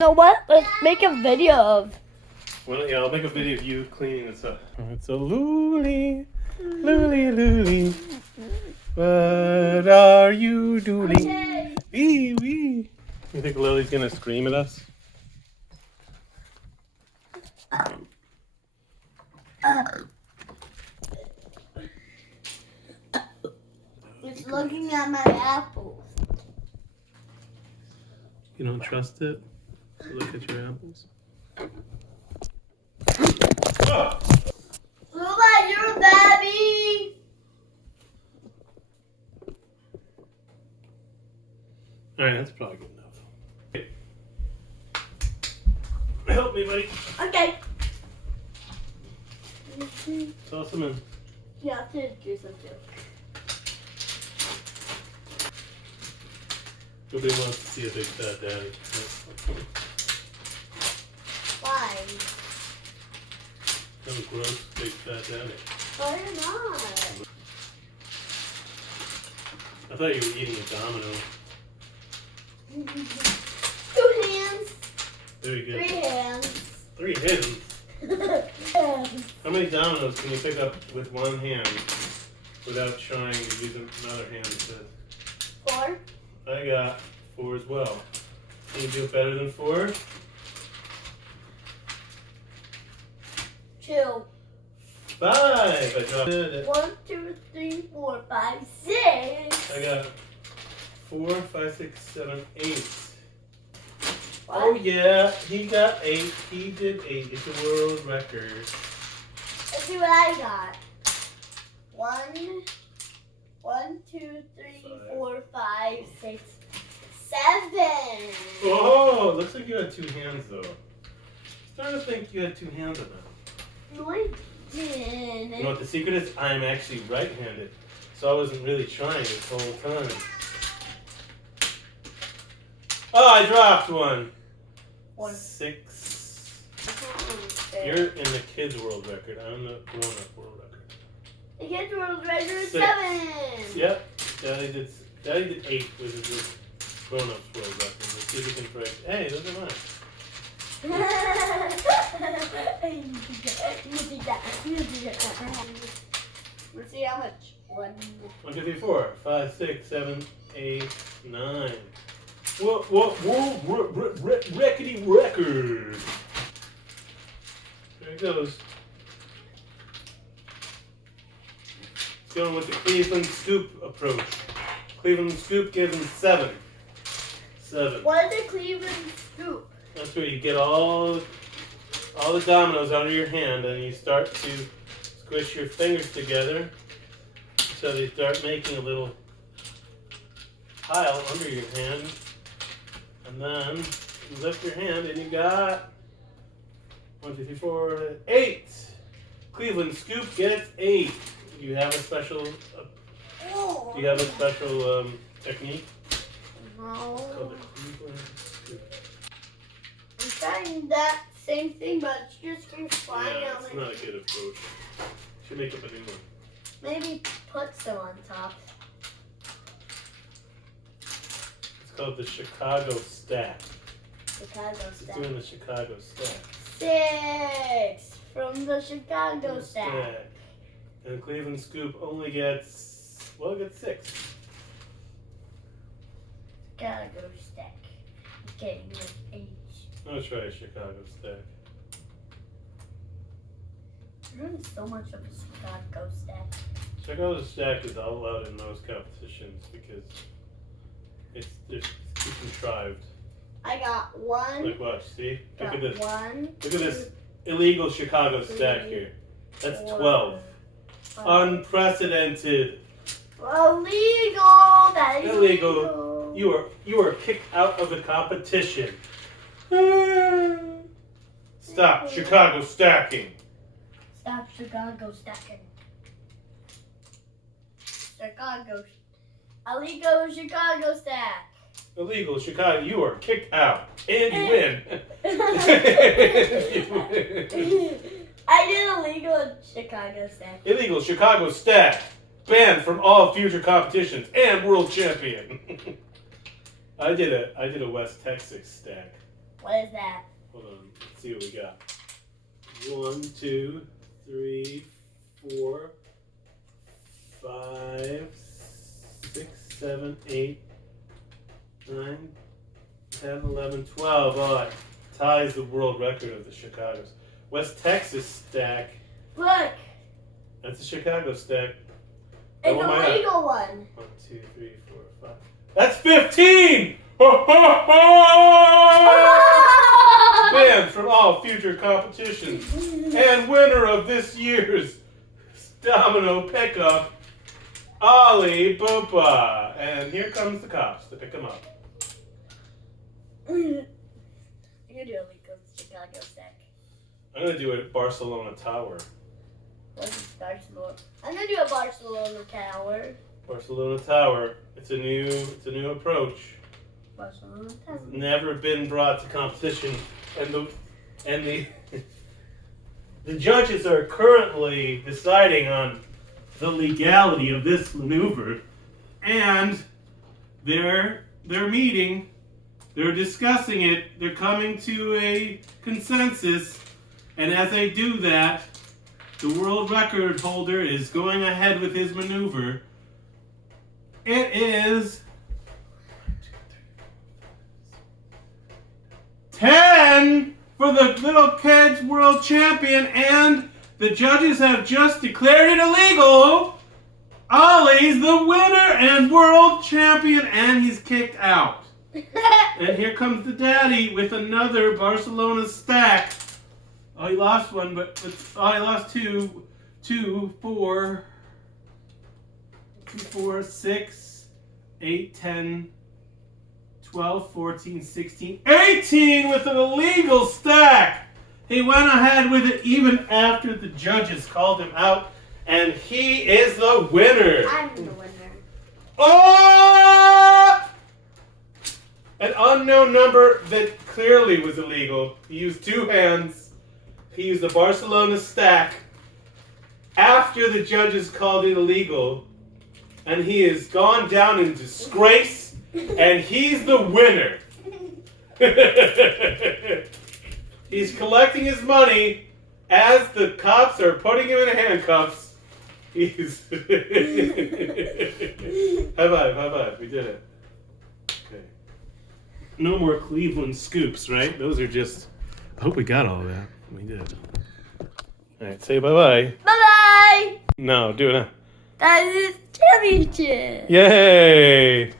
You know what? Let's make a video of. Well, yeah, I'll make a video of you cleaning this up. It's a Luli, Luli, Luli. What are you doing? Okay. Wee, wee. You think Lily's gonna scream at us? It's looking at my apples. You don't trust it? Look at your apples. Oh! Lula, you're a baby. Alright, that's probably good enough. Okay. Help me, buddy. Okay. Toss them in. You have to do some too. Nobody wants to see a big fat daddy. Why? Some gross big fat daddy. Why not? I thought you were eating a Domino. 2 hands. Very good. 3 hands. 3 hands? How many Dominoes can you pick up with one hand without trying to use another hand instead? 4. I got 4 as well. Can you do it better than 4? 2. 5. I dropped it. 1, 2, 3, 4, 5, 6. I got 4, 5, 6, 7, 8. What? Oh yeah, he got 8. He did 8. It's a world record. Let's see what I got. 1, 2, 3, 4, 5, 6, 7. Oh, looks like you had 2 hands though. I'm starting to think you had 2 hands on that. No, I didn't. You know what the secret is? I'm actually right-handed, so I wasn't really trying this whole time. Oh, I dropped one. 6. You're in the kids' world record. I'm the grown-up world record. The kids' world record is 6. 7. Yep. Daddy did 8, which is the grown-ups world record. Let's see if we can break. Hey, those are mine. Let's see how much. 1. 1, 2, 3, 4, 5, 6, 7, 8, 9. What world record? There it goes. It's going with the Cleveland Scoop approach. Cleveland Scoop gives him 7. 7. What is a Cleveland scoop? That's where you get all the dominoes out of your hand and you start to squish your fingers together so they start making a little pile under your hand. And then you lift your hand and you got 1, 2, 3, 4, 8. Cleveland Scoop gets 8. Do you have a special technique? No. It's called the Cleveland Scoop. I'm trying that same thing, but it's just keeps flying Yeah, out. it's not a good approach. Should make up a new one. Maybe put some on top. It's called the Chicago Stack. Chicago It's stack. doing the Chicago Stack. 6 from the Chicago stack. And Cleveland Scoop only gets, well, it gets 6. Chicago stack. Okay, with 8. I'll try a Chicago Stack. There's really so much of a Chicago stack. Chicago Stack is all allowed in most competitions because it's too contrived. I got 1. Like, watch, see? Look at this. 1. Look at this illegal Chicago Stack here. That's 12. Unprecedented. Illegal. That is Illegal. You are kicked out of the competition. Stop Chicago stacking. Stop Chicago stacking. Chicago. Illegal Chicago stack. Illegal Chicago. You are kicked out. And you win. I did illegal Chicago stack. Illegal Chicago stack. Banned from all future competitions and world champion. I did a West Texas stack. What is that? Hold on. Let's see what we got. 1, 2, 3, 4, 5, 6, 7, 8, 9, 10, 11, 12. Oh, it ties the world record of the Chicago's. West Texas stack. Look. That's a Chicago stack. It's a legal one. 1, 2, 3, 4, 5. That's 15! Banned from all future competitions. And winner of this year's Domino pickup, Ali Boopa. And here comes the cops to pick him up. You do a legal Chicago stack. I'm gonna do it at Barcelona Tower. What's Barcelona? I'm gonna do a Barcelona Tower. Barcelona Tower. It's a new approach. Barcelona Tower. Never been brought to competition, and the the judges are currently deciding on the legality of this maneuver, and they're meeting. They're discussing it. They're coming to a consensus, and as they do that, the world record holder is going ahead with his maneuver. It is 10 for the little kids world champion, and the judges have just declared it illegal. Ollie's the winner and world champion, and he's kicked out. And here comes the daddy with another Barcelona stack. Oh, he lost one, but he lost two, 4, 6, 8, 10, 12, 14, 16, 18 with an illegal stack. He went ahead with it even after the judges called him out, and he is the winner. I'm the winner. Oh! An unknown number that clearly was illegal. He used 2 hands. He used the Barcelona stack after the judges called it illegal, and he has gone down in disgrace, and he's the winner. He's collecting his money as the cops are putting him in handcuffs. He's high five, we did it. Okay. No more Cleveland scoops, right? Those are just, I hope we got all of that. We did. Alright, say bye-bye. Bye-bye. No, do it now. That is championship. Yay!